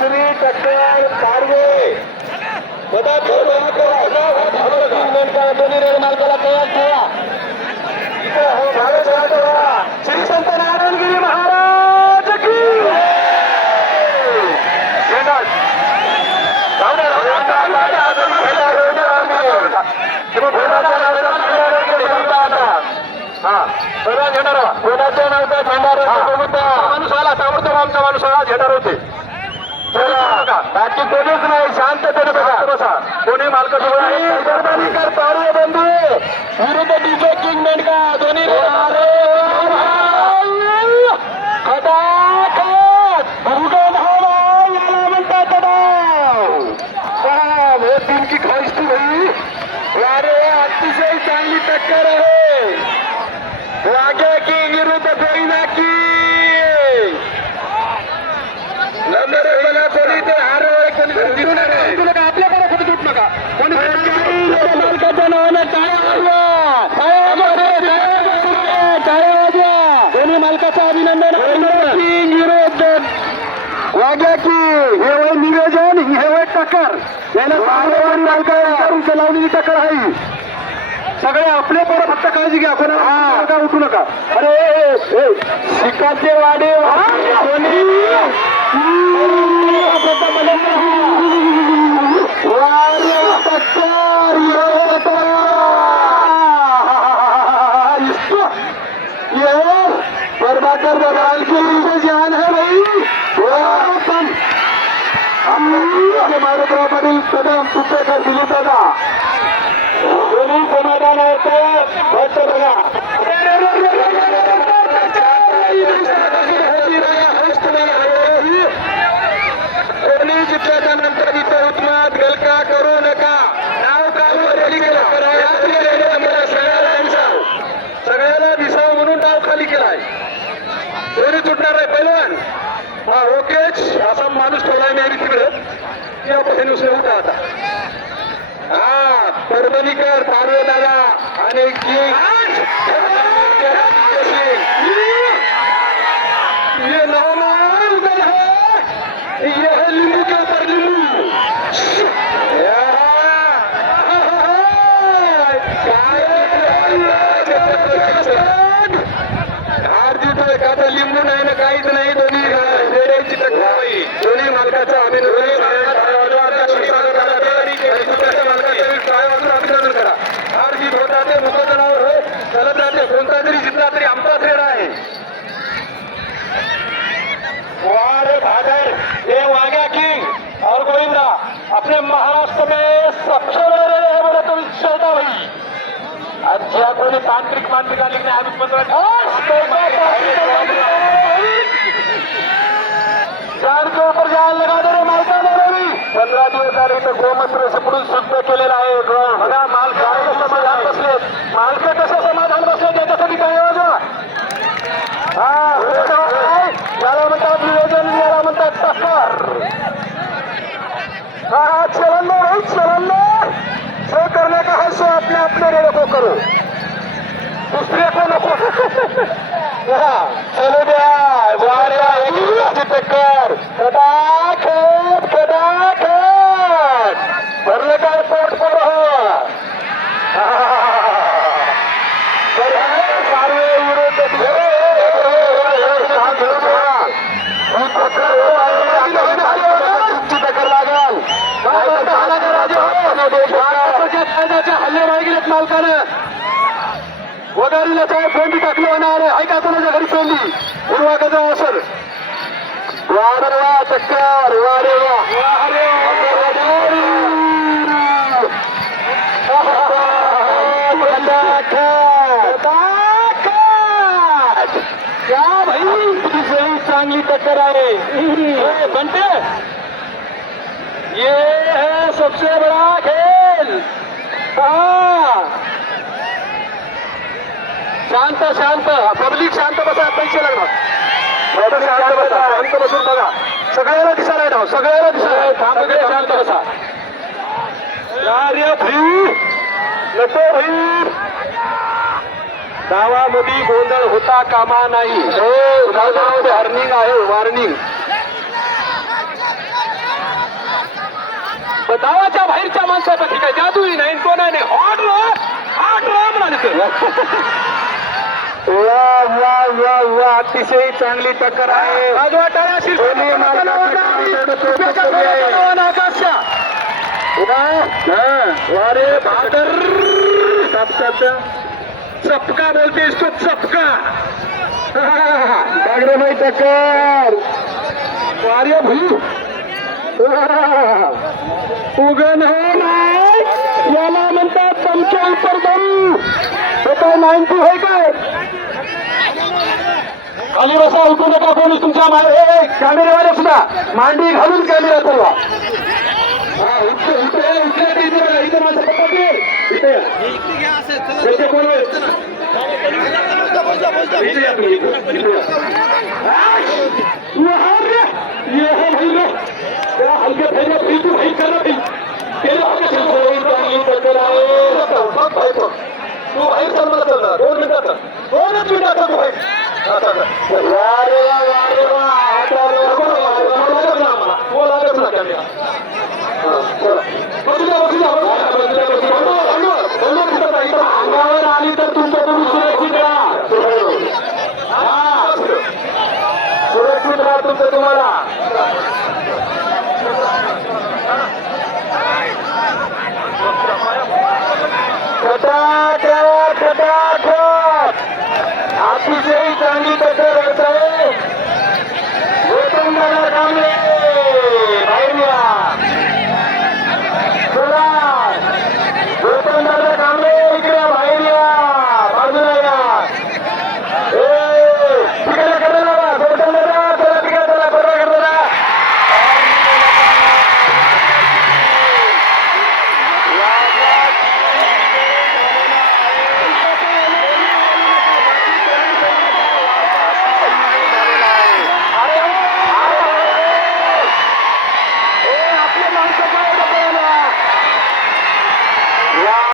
दुसरी टक्कर कारवे दोन्ही रेल मार्गाला तयार ठेवा. श्री संत नारायणगिरी महाराज की कोणाच्या नव्हता माणूस आला ताबडतोब आमचा माणूस आला झेंडार होते. बाकी कोणीच नाही, शांततेने बसा. कोणी मालकासोबत पारू बंधू विरुद्ध डीजे किंग मेंढका दोन्ही याला म्हणतात दिन की ख्वाहिश थी भाई. अरे अतिशय चांगली टक्कर आहे. वाघ्या किंग विरुद्ध बेईना किंग. कोणी ते हार कोणी आपल्याकडे कुठे सुट नका. कोणी मालकाच्या नावानं टाळ्या वाजवा. दोन्ही मालकाचं अभिनंदन. विरोध वाघ्या की हे वय नियोजन, हे वय टक्कर. याला मालकांच्या लावलेली टक्कर आहे. सगळे आपले पोरं फक्त काळजी घ्या. कोणा उठू नका. अरे शिकाचे वाडे कोणी बर्बाकर बदल के जान है भाई. हमारे प्रॉपर्टी कदम सुटे कर दिली दादा. दोन्ही समाधान होतं. बघा कोणी जिंकल्याच्या नंतर इथं उत्मात गलका करू नका. नाव सगळ्याला दिसाव म्हणून नाव खाली केलाय. दोन्ही तुटणार आहे पहिलवान. हा ओकेच असा माणूस ठेवलाय मी तिकडे किंवा उठा आता. हा परभणीकर पारवे दादा आणि ये नामाल दल है, ये है लिंबू के ऊपर लिंबू. हार जितोय का तर लिंबू नाही ना काहीच नाही. दोन्ही रेड्याची टक्कर. दोन्ही मालकाचा अभिनंदन करा. हार जीत होत राहते, मुकदनावर होय चालत राहते. कोणता जरी जिंकला तरी आमचाच रेडा आहे. वारे भागर ये वाघ्या किंग और गोविंदा अपने महाराष्ट्र में सबसे बड़े है बोले तो शैदा भाई. अच्छा कोणी तांत्रिक मांत्रिक आले नाही. आम्ही 4 के ऊपर जायला लगा दे रे मालका. 15 दिवस झाले इथं गोमूत्र पुढून सुद्धा केलेला आहे. बघा मालक समाधान बसले. मालक कसं समाधान बसले त्याच्यासाठी काय योजना. याला म्हणतात नियोजन, याला म्हणतात टक्कर. चलन भाई चलन जो करने का है सो अपने अपने रेडे को करो, दुसरे को नको. चलो द्या वाऱ्या टक्कर. खटाखट खटाखट भरले काय पोट पर सार्वे विरोध टक्कर लागल. हल्ले नाही गेलेत मालकानं. वगारीला साहेब पेंडी टाकली होणार आहे का कोणाच्या घरी पेंडी उर्वागाचा असर. वारे वा चक्कर वारे वा. क्या भाई सही चांगली टक्कर आहे. बनते ये है सबसे बड़ा खेल. शांत शांत पब्लिक शांत बसा. पैसे लागणार. शांत बसून बघा. सगळ्याला दिसायला येणार. सगळ्याला दिसायला शांत बसा. गावामध्ये गोंधळ होता कामा नाही. वॉर्निंग आहे वॉर्निंग. गावाच्या बाहेरच्या माणसापैकी काय जादूही नाही तो नाही हॉट रॉ म्हणाले वा वा वा वा अतिशय चांगली टक्कर आहे अरे बहादर चपका बोलतेस तो चपका बागडेबाई टक्कर वारे भू उगन हो नाही याला म्हणतात तुमच्या उपर दम हे काय 90 आहे काय खाली बसा उठू नका कोणी तुमच्या कॅमेरेवाले सुद्धा मांडी घालून कॅमेरा चालवा हा उठल्या इथे माझा पप्पा इथे कोण इथे या तुम्ही त्या हलक्या फैल्या तू भाई करना तू भाई चल मला चलणार 2 मिनिटात 2च मिनिटात तू भाई अंगावर आली तर तुमचं तुम्ही सुरक्षित राहा सुरक्षित राहा तुमचं तुम्हाला खटाखट अतिशय चांगली टक्कर